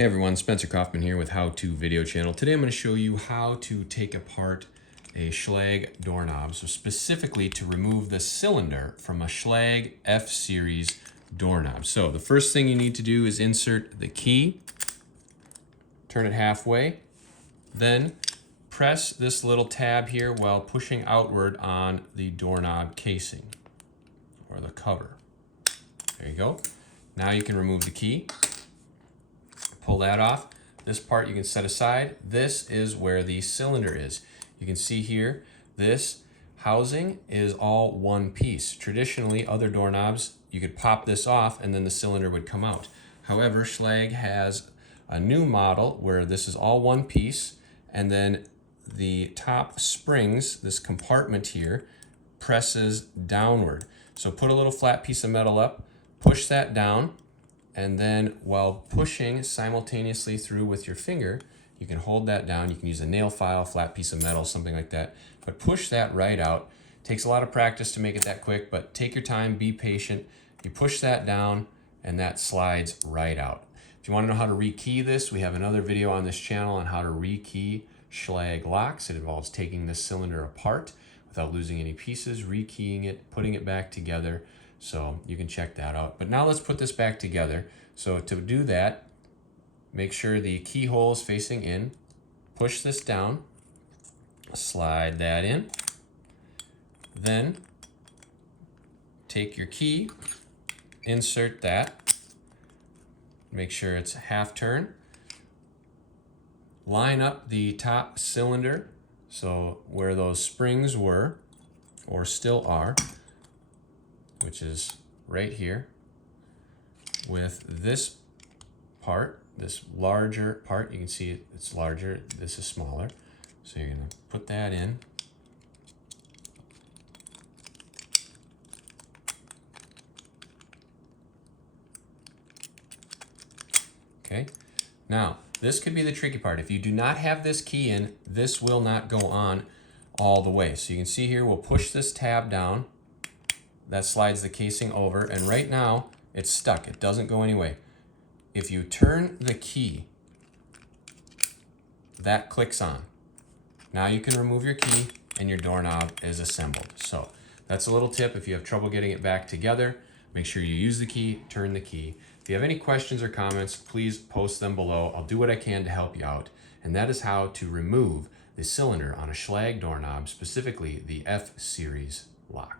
Hey everyone, Spencer Kaufman here with How To Video Channel. Today I'm going to show you how to take apart a Schlage doorknob, so specifically to remove the cylinder from a Schlage F-Series doorknob. So the first thing you need to do is insert the key, turn it halfway, then press this little tab here while pushing outward on the doorknob casing or the cover. There you go. Now you can remove the key. Pull that off. This part you can set aside. This is where the cylinder is. You can see here, this housing is all one piece. Traditionally, other doorknobs, you could pop this off and then the cylinder would come out. However, Schlage has a new model where this is all one piece, and then the top springs, this compartment here, presses downward. So put a little flat piece of metal up, push that down, and then while pushing simultaneously through with your finger, you can hold that down. You can use a nail file, flat piece of metal, something like that. But push that right out. Takes a lot of practice to make it that quick, but take your time, be patient. You push that down and that slides right out. If you want to know how to rekey this, we have another video on this channel on how to rekey Schlage locks. It involves taking this cylinder apart without losing any pieces, rekeying it, putting it back together. So you can check that out. But now let's put this back together. So to do that, make sure the keyhole is facing in. Push this down, slide that in. Then take your key, insert that. Make sure it's half turn. Line up the top cylinder, so where those springs were, or still are, which is right here, with this part, this larger part. You can see it's larger, this is smaller. So you're gonna put that in. Okay, now this could be the tricky part. If you do not have this key in, this will not go on all the way. So you can see here, we'll push this tab down. That slides the casing over, and right now it's stuck. It doesn't go anyway. If you turn the key, that clicks on. Now you can remove your key and your doorknob is assembled. So that's a little tip. If you have trouble getting it back together, make sure you use the key, turn the key. If you have any questions or comments, please post them below. I'll do what I can to help you out. And that is how to remove the cylinder on a Schlage doorknob, specifically the F-Series lock.